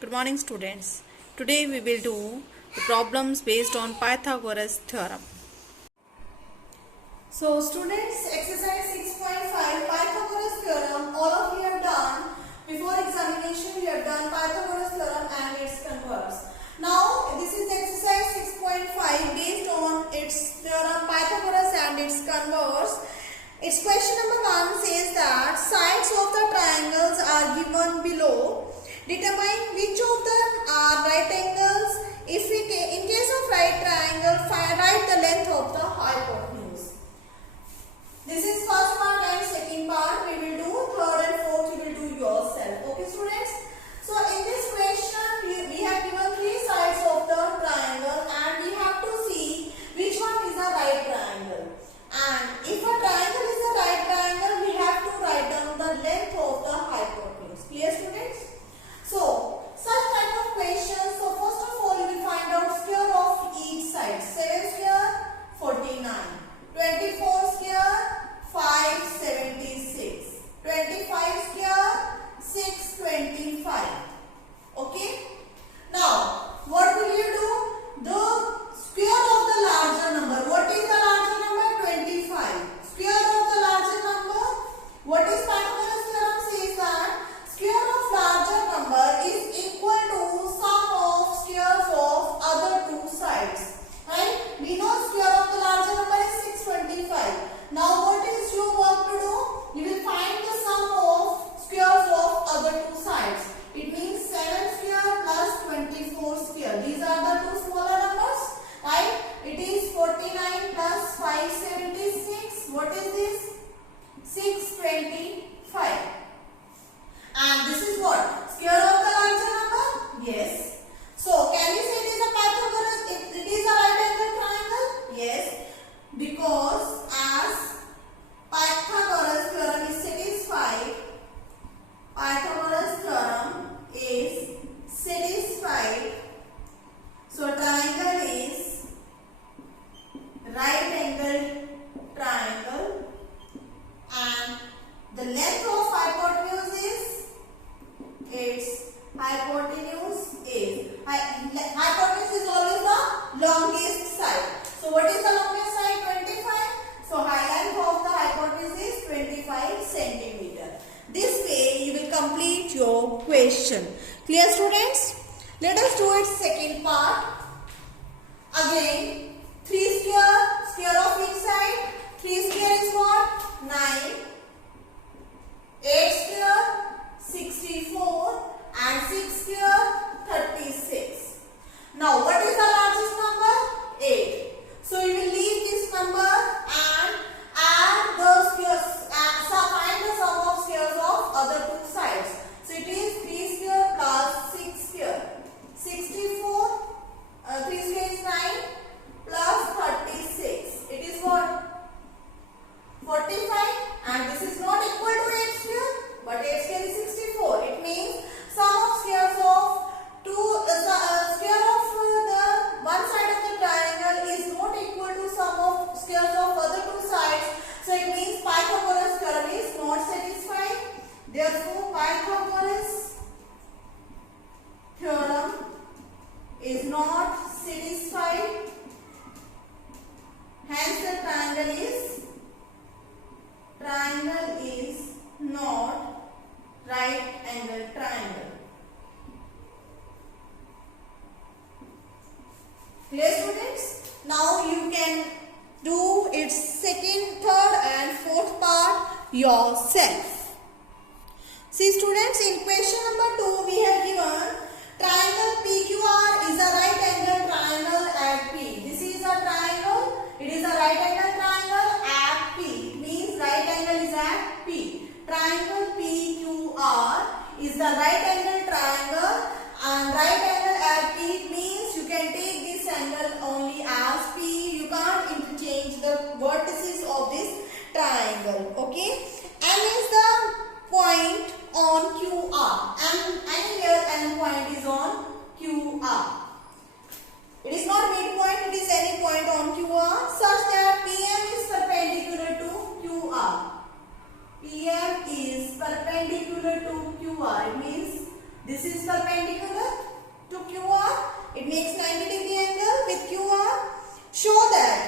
Good morning, students. Today we will do the problems based on Pythagoras theorem. So students, exercise 6.5 Pythagoras theorem, all of you have done. Before examination we have done Pythagoras theorem and its converse. Now this is exercise 6.5 based on its theorem Pythagoras and its converse. Its question number 1 says that sides of the triangles are given below. Determine which of them are right angles. If in case of right triangle, write the length of the hypotenuse. This is first part and second part we will do. Third and fourth you will do yourself. Okay students? So in this question we have given three sides of the triangle and we have to see which one is a right triangle. And if a triangle is a right triangle, we have to write down the length of the hypotenuse. Clear students? So, such type of questions, so first of all you will find out square of each side. 7 square, 49. 24 square, 576. 25 square, 625. Okay? Now, what will you do? The square of the larger number. What is the larger number? 25. Square of the larger number. What is Pythagoras theorem says that square of larger number is equal to sum of squares of other two sides. Right? We know square of the larger number is 625. Now what is your work to do? You will find the sum of squares of other two sides. It means 7 square plus 24 square. These are the two smaller numbers. Right? It is 49 plus 576. What is this? 625. And this is what? Square of the larger number? Yes. So, can we say it is a Pythagoras? It is a right angle triangle? Yes. Because as Pythagoras theorem is satisfied, Pythagoras theorem is satisfied. So, triangle is right angle triangle and the length of hypotenuse is its hypotenuse is always the longest side. So what is the longest side? 25. So length of the hypotenuse is 25 centimeter. This way you will complete your question. Clear students? Let us do its second part. Again 3 square of each side. 3 square is what? 9. 8 square 64 and 6 square 36. Now what is the largest number? 8. So you will leave this number and add the squares, find the sum of squares of other two sides. So it is 3 square plus 6 square. 64, 3 square is 9 plus 36. It is what? 45 and this is not equal to 8 square. But 8 square is 64. It means sum of squares of square of the one side of the triangle is not equal to sum of squares of other two sides. So it means Pythagoras theorem is not satisfied. Therefore, Pythagoras theorem is not satisfied. Hence, the triangle is not right angle triangle. Clear students? Now you can do its second, third and fourth part yourself. See students, in question number 2 we have given triangle PQR is a right angle triangle at P. This is a triangle. It is a right angle triangle at P. It means right angle is at P. Triangle PQR is the right angle triangle and right angle at P means you can take this angle only as P. You can't interchange the vertices of this triangle. Okay. N is the point on QR and anywhere N point is on QR. It is not midpoint, it is any point on QR such that PM is perpendicular to QR. PM is perpendicular to QR. It means this is perpendicular makes 90-degree angle with QR. Show that.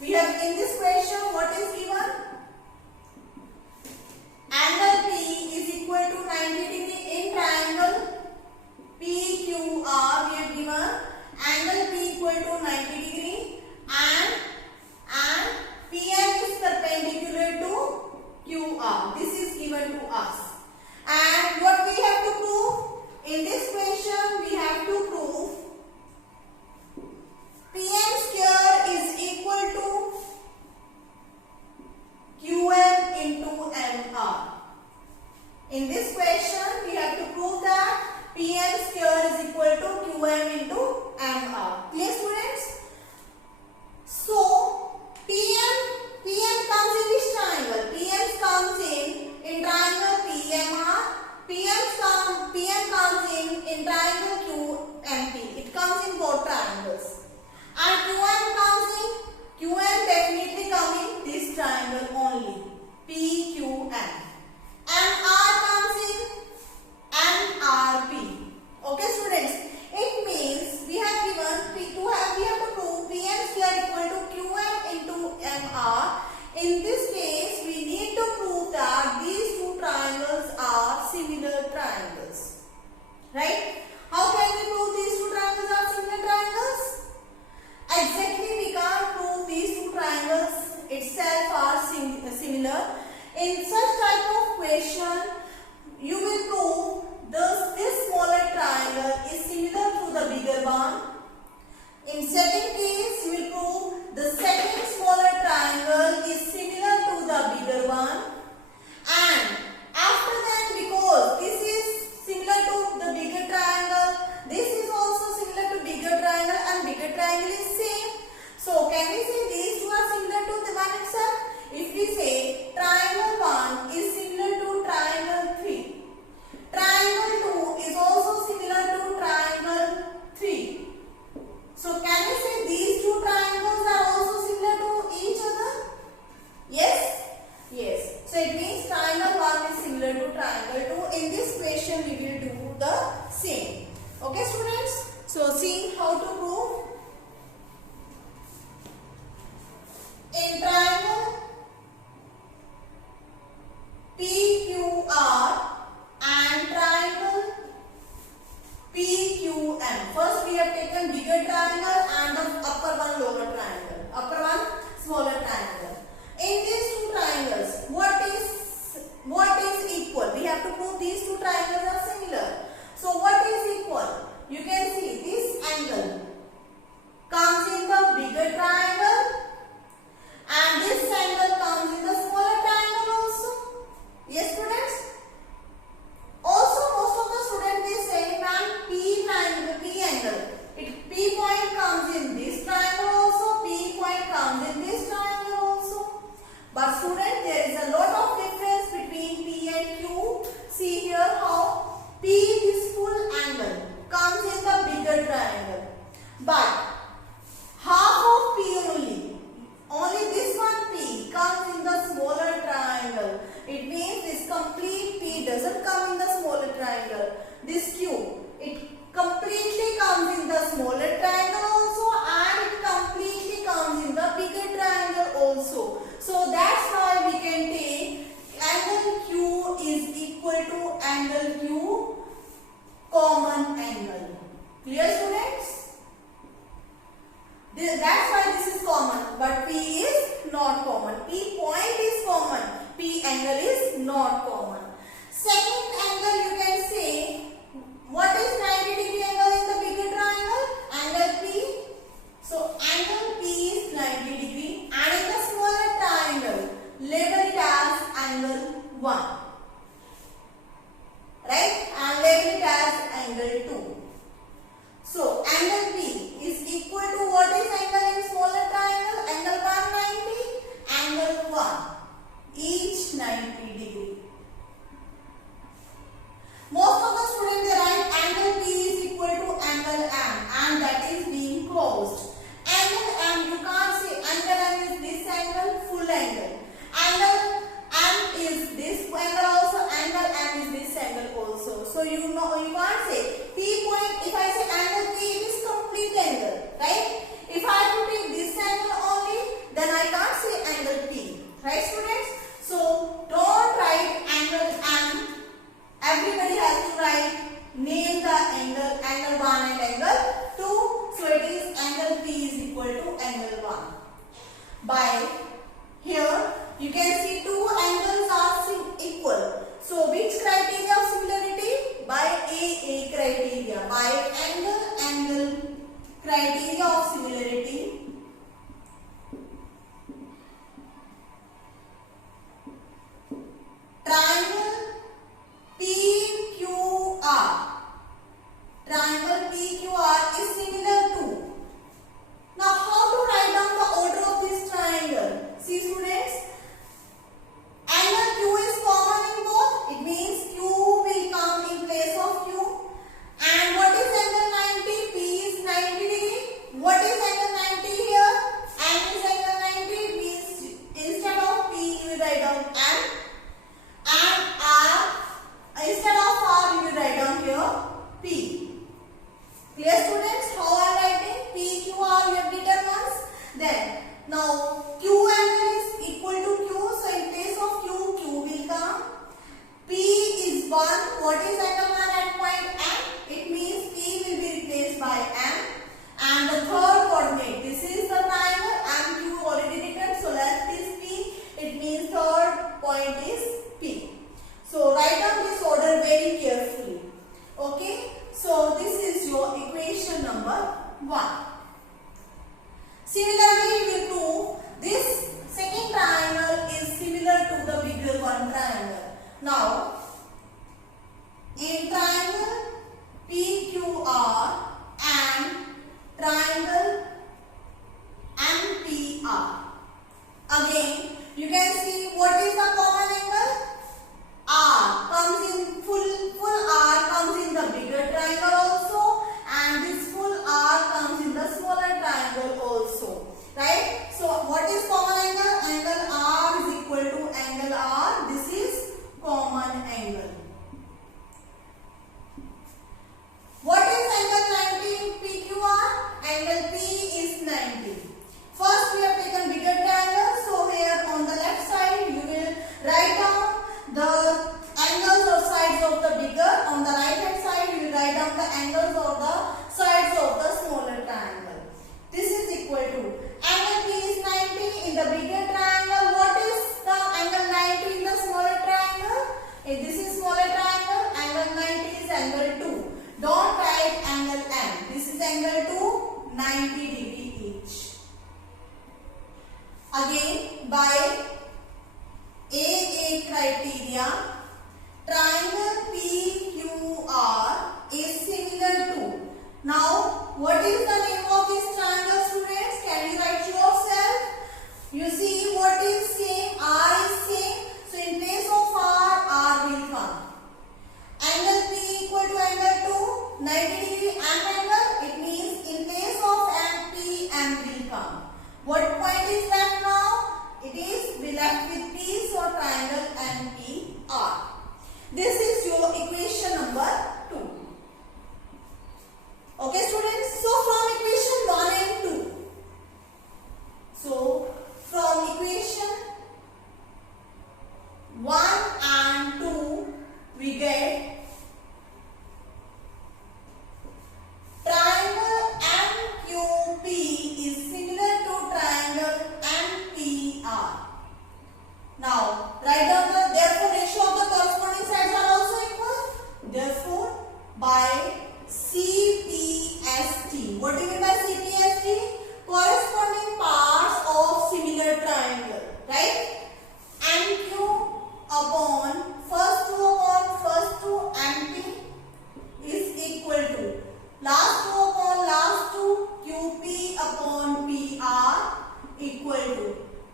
We have in this question what is given? Angle P is equal to 90-degree in triangle PQR. We have given angle P equal to 90-degree and PM is perpendicular to QR. This is given to us. And what we have to prove? In this question we have to prove PM square is equal to QM into MR. In this question we have to prove that PM square is equal to QM into MR. Clear, students? So PM comes in this triangle. PM comes in triangle PMR. PM comes in triangle QMP. It comes in both triangles. And QM definitely come in this triangle only. PQM. MR comes in MRP. Okay, students. It means we have to prove PM square equal to QM into MR. In this case, we need to prove that these two triangles are similar triangles. Right? How can we prove these two triangles are similar triangles? Exactly, we can't prove these two triangles itself are similar. In such type of question, you will prove this smaller triangle is similar to the bigger one. In second case, you will prove the second smaller triangle is similar to the bigger one. And after that, because this is similar to the bigger triangle, this is also similar to bigger triangle, and bigger triangle is same. So can we say these two are similar to the one itself? If we say triangle 1 is similar to triangle 3, triangle 2 is also similar to triangle 3. So can we say these two triangles are also similar to each other? Yes? Yes. So it means triangle 1 is similar to triangle 2. In this question we will do the same. Okay, students? So see how to prove. In triangle PQR and triangle PQM. First we have taken bigger triangle and the upper one lower triangle. Upper one smaller triangle. In these two triangles, what is equal? We have to prove these two triangles are similar. So what is equal? You can see this angle comes in the bigger triangle and this angle comes in the smaller triangle also. Yes, students? Also, most of the students they say, ma'am, P angle. P point comes in this triangle also, P point comes in this triangle also. But students, there is a lot of difference between P and Q. See here how P, this full angle, comes in the bigger triangle. But half of P only this one P comes in the smaller triangle. It means this complete P doesn't come in the smaller triangle. This Q, it completely comes in the smaller triangle also and it completely comes in the bigger triangle also. So that's why we can take angle Q is equal to angle Q common angle. Clear, students? That's why this is common, but P is not common. P point is common, P angle is not common. Second angle you can say, what is 90-degree angle in the bigger triangle? Angle P. So angle P is 90 degree and in the smaller triangle, label it as angle 1. Right? And label it as angle 2. So angle P is equal to what is angle in smaller triangle? Angle 190, angle 1. Each 90 degree. Most of the students they write angle P is equal to angle M and that is being closed. Angle M, you can't say angle M is this angle, full angle. Angle M is this angle also, angle M is this angle also. So you can't say P point, if I say angle P, it is right? If I have to take this angle only, then I can't say angle P, right students? So don't write angle M. Everybody has to write, name the angle 1 and angle 2. So it is angle P is equal to angle 1. By here you can see two angles are equal. So which criteria of similarity? By AA criteria. By angle criteria of similarity. Triangle PQR. Triangle PQR is similar to. Now how to write down the order of this triangle? See students, angle Q is common in both. It means Q will come in place of Q. And what is angle 90? P is 90 degree. What is angle 90 here? M is angle 90. It means instead of P you will write down M. And R, instead of R you will write down here P. Clear students how I am writing? P, Q, R we have determined. Then now Q angle is equal to Q. So in place of Q, Q will come. P is 1. What is angle 1 at point M? It means P will be replaced by M. And the third coordinate, this is the triangle. M, Q already written. So left is P. It means third point is P. So write down this order very carefully. Okay. So this is your equation number 1. Similarly, we prove this second triangle is similar to the bigger one triangle. Now, in triangle PQR and triangle MPR, again you can see what is the common angle? R comes in full R comes in the bigger triangle also, and this full R comes in the smaller triangle also, right? So what is common angle? Angle R is equal to angle R. This is common angle. What is angle 90 in PQR? Angle P is 90. First we have taken bigger triangle, so here on the left side you will write down the angles or sides of the bigger. On the right hand side you will write down the angles or the sides of the smaller triangle. This is equal to angle P is 90 in the bigger triangle. What is the angle 90 in the smaller triangle? If this is smaller triangle, angle 90 is angle 2. Don't write angle M. This is angle 2, 90 degree each. Again by AA criteria, triangle PQR is similar to. Now, what is the name of this triangle, students? Can you write yourself? You see what is same? R is same. So, in place of R will come. Angle P equal to angle 2, 90 degree M angle. It means in place of M, P, M will come. What point is left now? It is we left with P, so triangle MPR. This is your equation number 2. Okay students, so from equation 1 and 2. So from equation 1 and 2 we get triangle MQP is similar to triangle MPR. Now, write down the therefore ratio of the corresponding sides are also equal. Therefore, by CPST. What do you mean by CPST? Corresponding parts of similar triangle, right? MQ upon first two MP is equal to last two upon last two QP upon PR equal to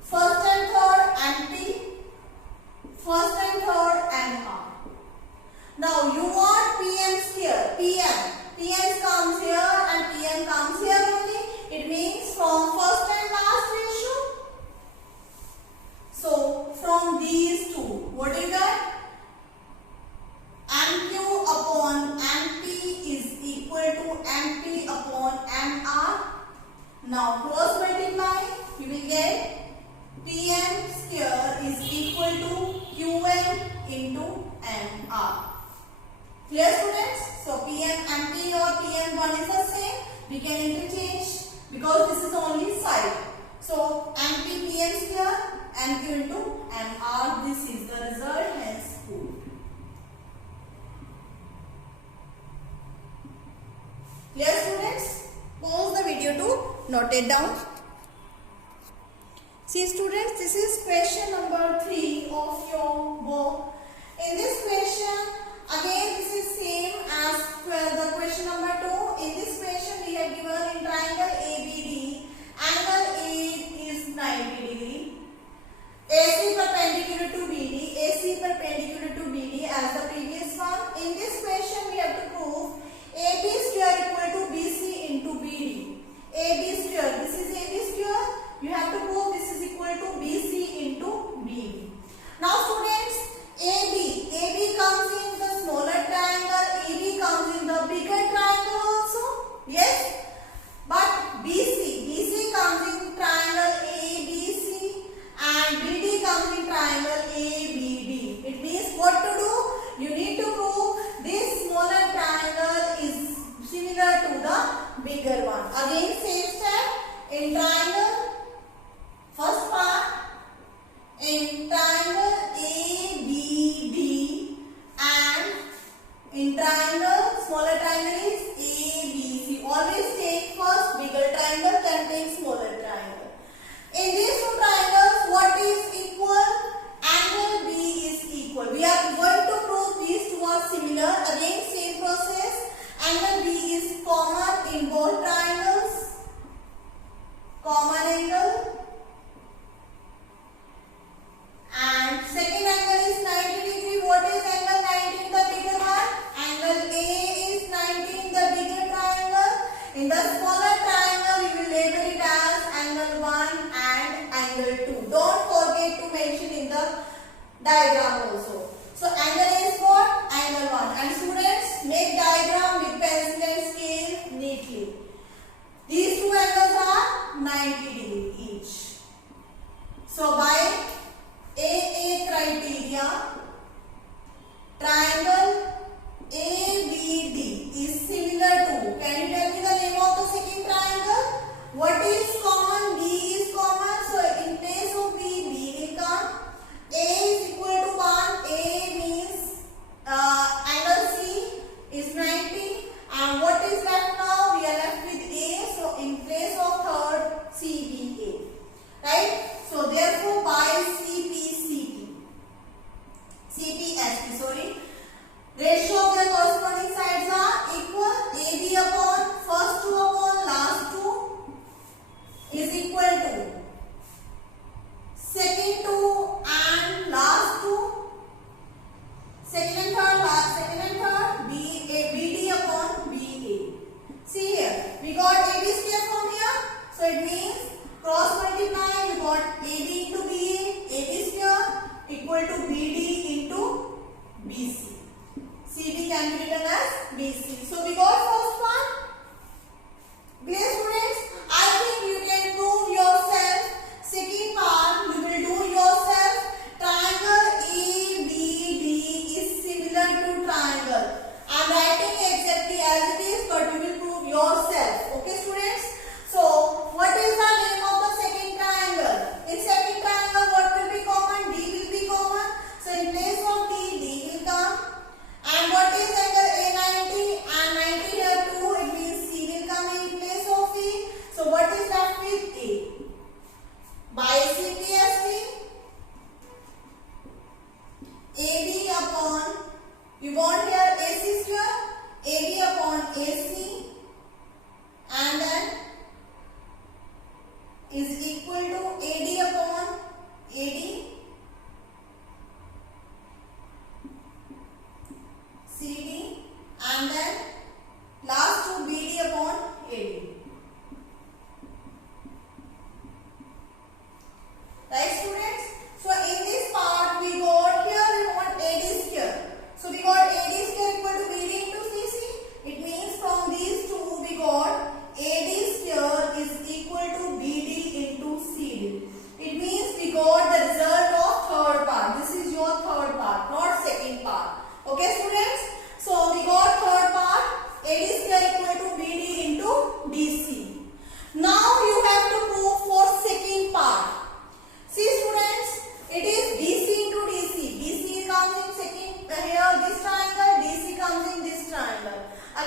first and third MP, first and third MR. Now you want PMs here, PM comes here and PM comes here only. It means from first Now cross multiply, you will get PM square is equal to QM into MR. Clear students? So PM MP or PM1 is the same. We can interchange because this is only side. So MP PM square and Q into MR. This is the result, hence proved. Clear students? Pause the video to note it down. See students, this is question number 3 of your book. In this question, again this is same as the question number 2. In this question we have given in triangle ABD, angle A is 90 degree. AC perpendicular to BD, AC perpendicular to BD as the previous one. In this question we have to prove AB square equal to BC into BD. AB square, this is AB square. You have to prove this is equal to BC into BD. Now students, AB comes in the smaller triangle, AB comes in the bigger triangle also. Yes? But BC comes in triangle ABC and BD comes in triangle ABD. It means what to do? You need to prove this smaller triangle is similar to the bigger one. Again same step. In triangle, first part, in triangle ABD and in triangle, smaller triangle is ABC. Always take first bigger triangle, then take smaller triangle. In these two triangles, what is equal? Angle B is equal. We are going to prove these two are similar. Again, same process. Angle B is common in both triangles. Common angle. And second angle is 90 degree. What is angle 90 in the bigger one? Angle A is 90 in the bigger triangle. In the smaller triangle, you will label it as angle 1 and angle 2. Don't forget to mention in the diagram also. So angle A is what? Angle 1. And students, make diagram with pencil and scale neatly. These two angles are 90 degree each. So by AA criteria, triangle ABD is similar to, can you tell me the name of the second triangle? What is common? B is common, so in place of B will come. A is equal to 1, A means angle C is 90, and what is left now? We are left with A, so in place of third, CBA, right? So therefore by CPSP, sorry, ratio of the corresponding sides are equal. AB upon first 2 upon last 2 is equal to second 2 and last 2. Second and third, BD upon BA. See here, we got AB square from here, so it means cross multiply, you got AB into BA, AB square equal to BD into BC. CB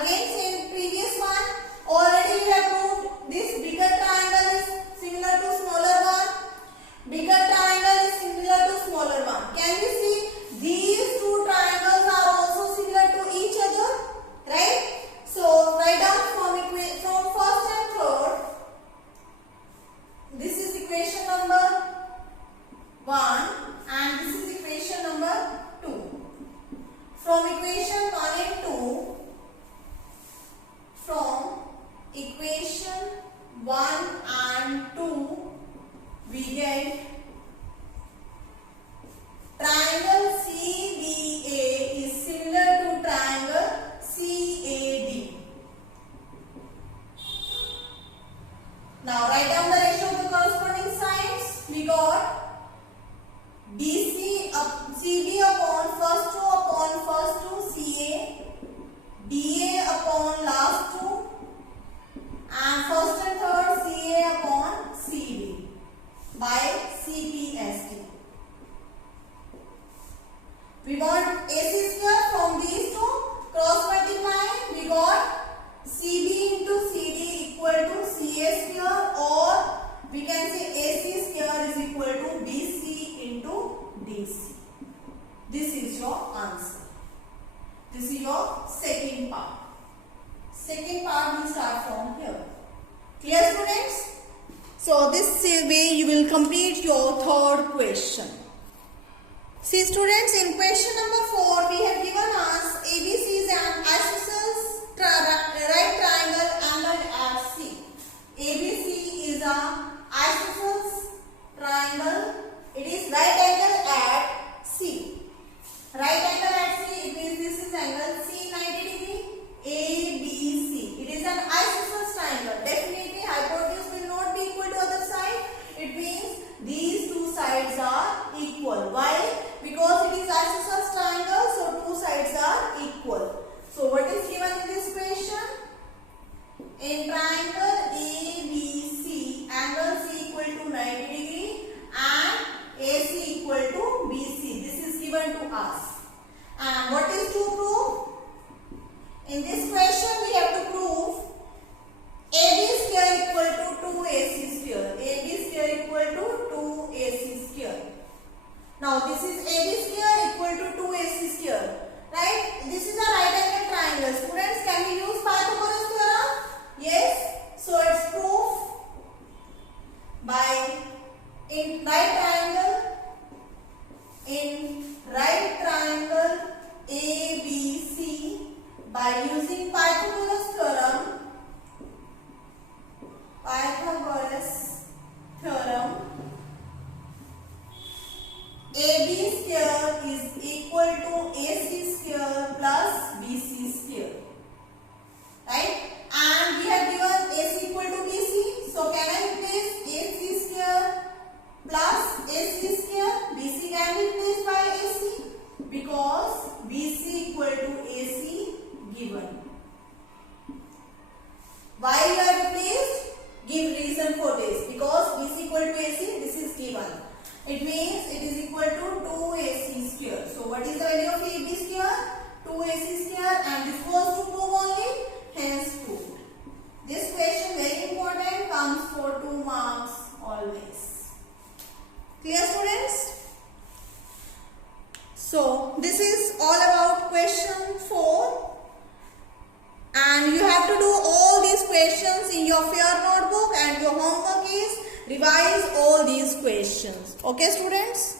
again same previous one. Already we have proved this bigger triangle is similar to smaller one. Bigger triangle is similar to smaller one. Can you see these two triangles are also similar to each other, right? So write down from first and third. This is equation number 1 and this is equation number 2. From equation 1 and 2, from equation 1 and 2, we get triangle CBA is similar to triangle CAD. Now write down the ratio of the corresponding sides. We got CB upon first two CA, DA upon last two, and first and third CA upon CD by CPSD. We want AC square from these two, cross multiply, we got CB into CD equal to CA square, or we can say AC square is equal to BC into DC. This is your answer. This is your second part. Second part will start from here. Clear, students? So this way you will complete your third question. See students, in question number 4 we have given us ABC is an isosceles right triangle angled at C. ABC is a isosceles triangle. It is right angle at C. Right angle at C, it means this is angle C 90 degree, ABC. It is an isosceles triangle. Definitely hypotenuse will not be equal to other side. It means these two sides are equal. Why? Because it is isosceles triangle, so two sides are equal. So what is given in this question? In triangle ABC, angle C equal to 90 degree and AC equal to BC. This is given to us. And what is to prove? In this question we have to prove AB square equal to 2AC square. AB square equal to 2AC square. Now this is AB square equal to 2AC square. Right? This is a right angle triangle. Students, can we use Pythagoras theorem? Yes. So it's proof by in right triangle ABC by using Pythagoras theorem. AB square is equal to AC square plus BC square. Right? And we have given AC equal to BC. So can I replace AC square plus AC square? BC can be replaced by AC because BC equal to AC given. Why you have replaced? Give reason for this. Because BC equal to AC, this is given. It means it is equal to 2AC square. So what is the value of AB square? 2AC square, and this was to prove only, hence proved. This question very important, comes for 2 marks always. Clear, students? So this is all about question 4, and you have to do all these questions in your fair notebook, and your homework is revise all these questions. Okay, students?